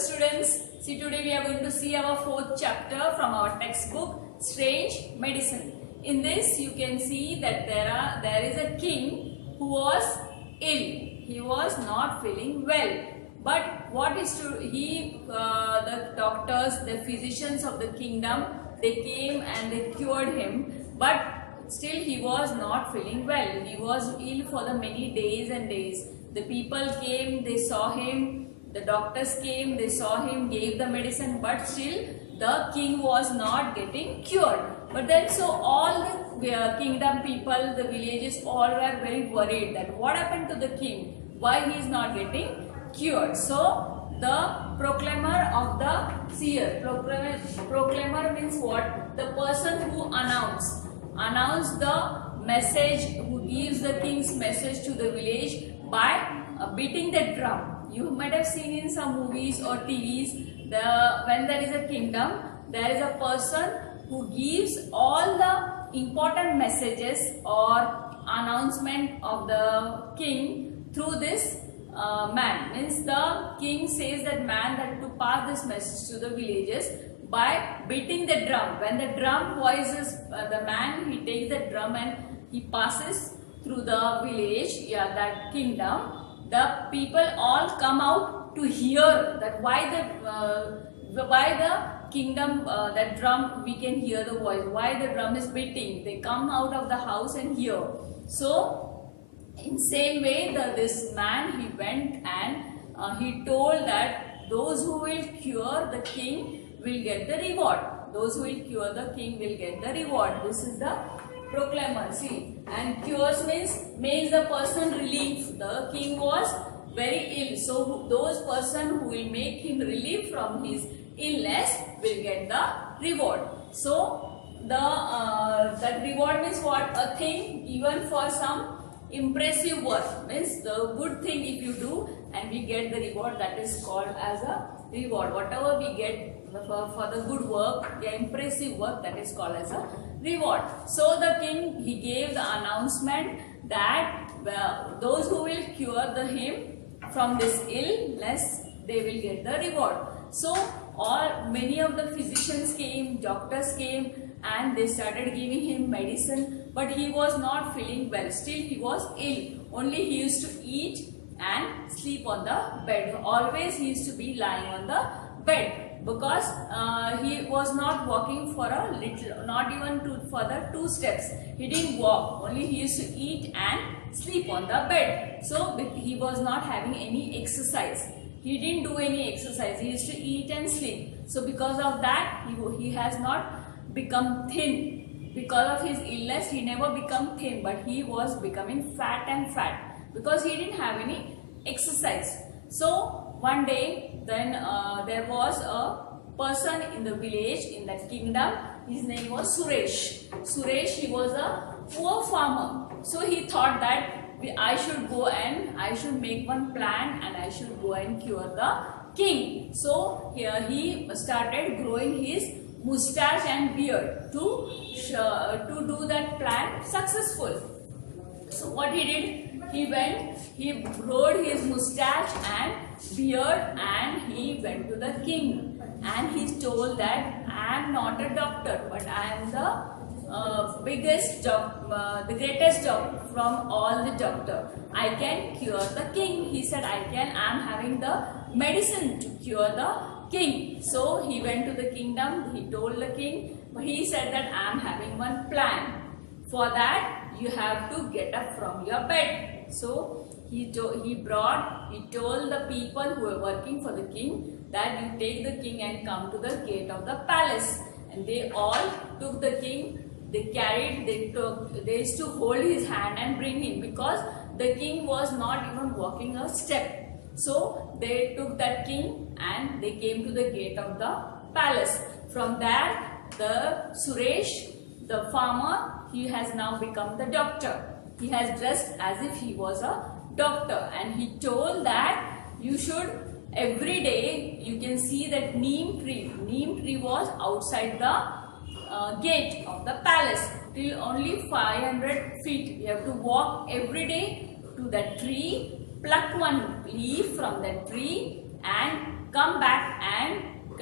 students, see today we are going to see our fourth chapter from our textbook Strange Medicine. In this you can see that there is a king who was ill. He was not feeling well. But what is to the doctors, the physicians of the kingdom, they came and they cured him. But still he was not feeling well. He was ill for the many days and days. The people came, they saw him. The doctors came, they saw him, gave the medicine, but still the king was not getting cured. But then so all the kingdom people, the villages, all were very worried that what happened to the king? Why he is not getting cured? So the proclaimer of the seer, proclaimer means what? The person who announce the message, who gives the king's message to the village by beating the drum. You might have seen in some movies or TVs, when there is a kingdom, there is a person who gives all the important messages or announcement of the king through this man. Means the king says that man that to pass this message to the villages by beating the drum. When the drum voices the man, he takes the drum and he passes through the village, that kingdom. The people all come out to hear that why the kingdom, that drum, we can hear the voice, why the drum is beating. They come out of the house and hear. So in same way, this man, he went and he told that those who will cure the king will get the reward. Those who will cure the king will get the reward. This is the proclaimer. See, and cures means the person relief. The king was very ill, so those person who will make him relief from his illness will get the reward. So that reward means what? A thing given for some impressive work, means the good thing if you do and we get the reward, that is called as a reward. Whatever we get for the good work, the impressive work, that is called as a reward. So the king, he gave the announcement that those who will cure him from this illness, they will get the reward. So many of the physicians came, doctors came, and they started giving him medicine, but he was not feeling well. Still he was ill. Only he used to eat and sleep on the bed. Always he used to be lying on the bed, because he was not walking for a little, not even for the 2 steps. He didn't walk. Only he used to eat and sleep on the bed. So he was not having any exercise. He didn't do any exercise. He used to eat and sleep. So because of that, he has not become thin. Because of his illness, he never become thin, but he was becoming fat and fat because he didn't have any exercise. So one day, then there was a person in the village, in that kingdom. His name was Suresh. Suresh, he was a poor farmer. So he thought that I should go and I should make one plan and I should go and cure the king. So here he started growing his mustache and beard to do that plan successful. So what he did, he went, he growed his mustache and beard and he went to the king and he told that I am not a doctor, but I am the greatest doctor from all the doctor. I can cure the king. He said, I am having the medicine to cure the king. So he went to the kingdom. He told the king, he said that I am having one plan. For that, you have to get up from your bed. So he told the people who were working for the king that you take the king and come to the gate of the palace. And they all took the king. They used to hold his hand and bring him, because the king was not even walking a step. So they took that king and they came to the gate of the palace. From there, the Suresh, the farmer, he has now become the doctor. He has dressed as if he was a doctor, and he told that you should every day, you can see that neem tree. Neem tree was outside the gate of the palace till only 500 feet. You have to walk every day to that tree, pluck one leaf from that tree and come back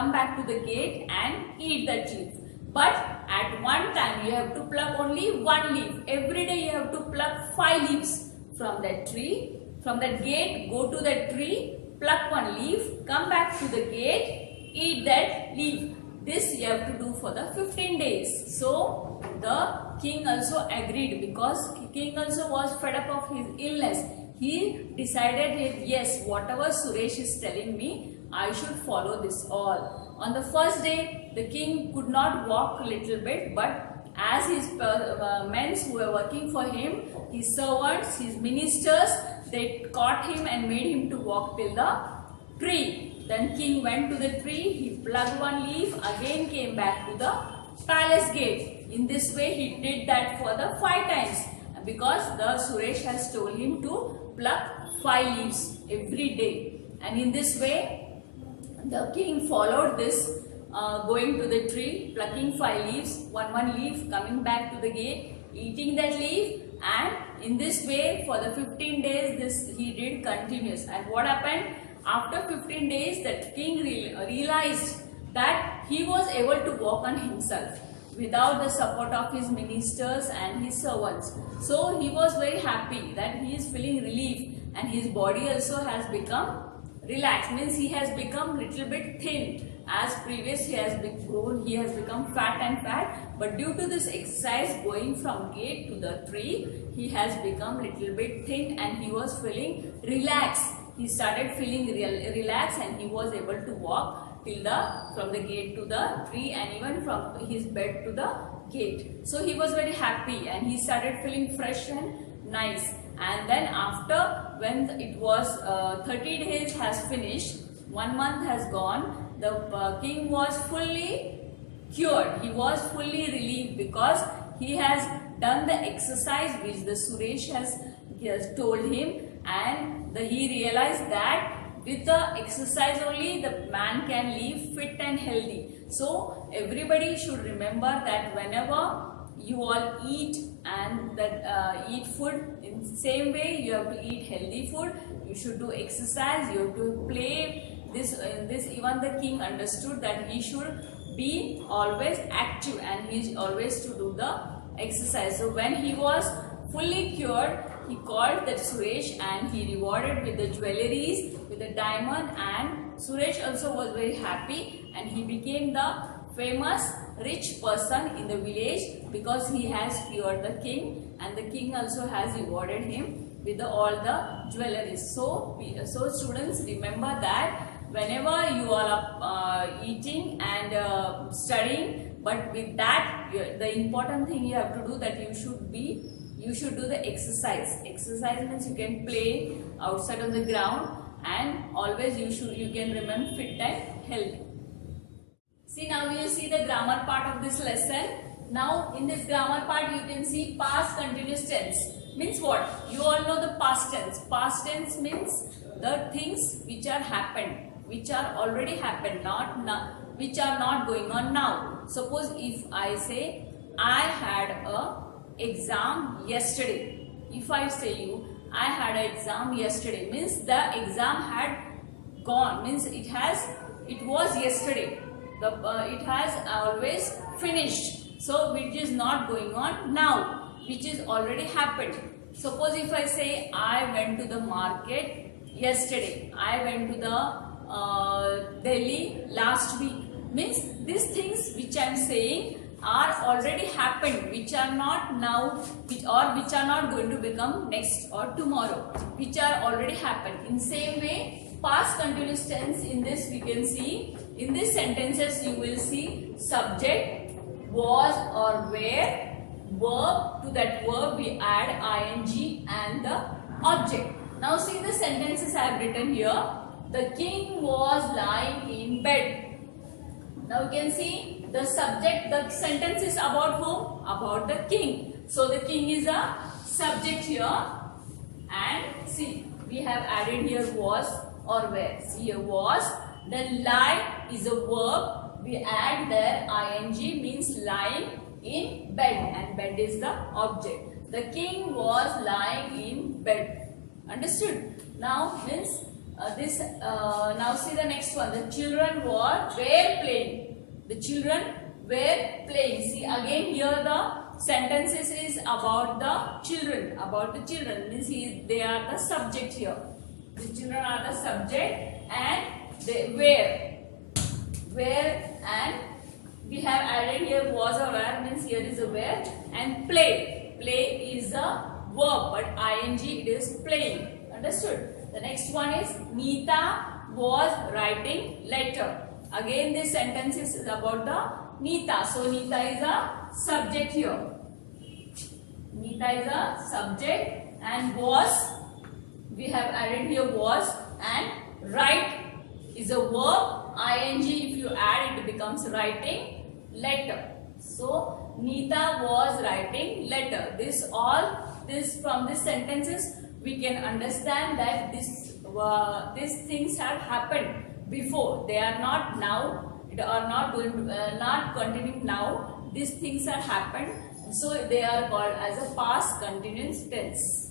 come back to the gate and eat that leaf. But at one time you have to pluck only one leaf. Every day you have to pluck 5 leaves from that tree. From that gate, go to that tree, pluck one leaf, come back to the gate, eat that leaf. This you have to do for the 15 days. So the king also agreed, because king also was fed up of his illness. He decided, yes, whatever Suresh is telling me, I should follow this all. On the first day, the king could not walk a little bit, but as his men who were working for him, his servants, his ministers, they caught him and made him to walk till the tree. Then king went to the tree, he plucked one leaf, again came back to the palace gate. In this way, he did that for the 5 times, because the Suresh has told him to pluck 5 leaves every day. And in this way, the king followed this, going to the tree, plucking 5 leaves, one leaf, coming back to the gate, eating that leaf, and in this way for the 15 days this he did continuous. And what happened? After 15 days, that king realized that he was able to walk on himself without the support of his ministers and his servants. So he was very happy that he is feeling relief, and his body also has become relaxed, means he has become little bit thin. As previous he has been grown, he has become fat, but due to this exercise going from gate to the tree, he has become little bit thin and he was feeling relaxed. He started feeling relaxed and he was able to walk till from the gate to the tree, and even from his bed to the gate. So he was very happy and he started feeling fresh and nice. And then after, when it was 30 days has finished, 1 month has gone, the king was fully cured. He was fully relieved, because he has done the exercise which the Suresh has told him, and he realized that with the exercise only the man can live fit and healthy. So everybody should remember that whenever you all eat and eat food, in the same way you have to eat healthy food, you should do exercise, you have to play. This even the king understood that he should be always active and he is always to do the exercise. So when he was fully cured, he called that Suresh and he rewarded with the jewelries, with the diamond, and Suresh also was very happy and he became the famous rich person in the village, because he has cured the king, and the king also has rewarded him with all the jewelries. So students, remember that whenever you are eating and studying, but with that the important thing you have to do, that you should do the exercise. Exercise means you can play outside on the ground, and always you can remain fit and healthy. See, now we will see the grammar part of this lesson. Now in this grammar part you can see past continuous tense. Means what? You all know the past tense. Past tense means the things which are happened, which are already happened, not now, which are not going on now. Suppose if I say I had a exam yesterday. If I say you I had an exam yesterday, means the exam had gone, means it was yesterday. It has always finished. So which is not going on now, which is already happened. Suppose if I say I went to the market yesterday, I went to the Delhi last week, means these things which I am saying are already happened, which are not now, which are not going to become next or tomorrow, which are already happened. In same way, past continuous tense, in this we can see, in these sentences you will see subject, was or were, verb, to that verb we add ing and the object. Now see the sentences I have written here. The king was lying in bed. Now you can see the subject, the sentence is about whom? About the king. So the king is a subject here, and see we have added here was or were. See here was, then lie is a verb, we add there ing, means lying in bed, and bed is the object. The king was lying in bed. Understood? Now means Now see the next one. The children were playing. The children were playing. See again here the sentences is about the children. About the children means they are the subject here. The children are the subject and they were and we have added here was or were means here is a were and play. Play is a verb but ing it is playing. Understood? The next one is Neeta was writing letter. Again this sentence is about the Neeta. So Neeta is a subject here. Neeta is a subject and was we have added here was and write is a verb. Ing if you add it becomes writing letter. So Neeta was writing letter. This from these sentences we can understand that these things have happened before. They are not now. They are not going to, not continuing now. These things have happened. So they are called as a past continuous tense.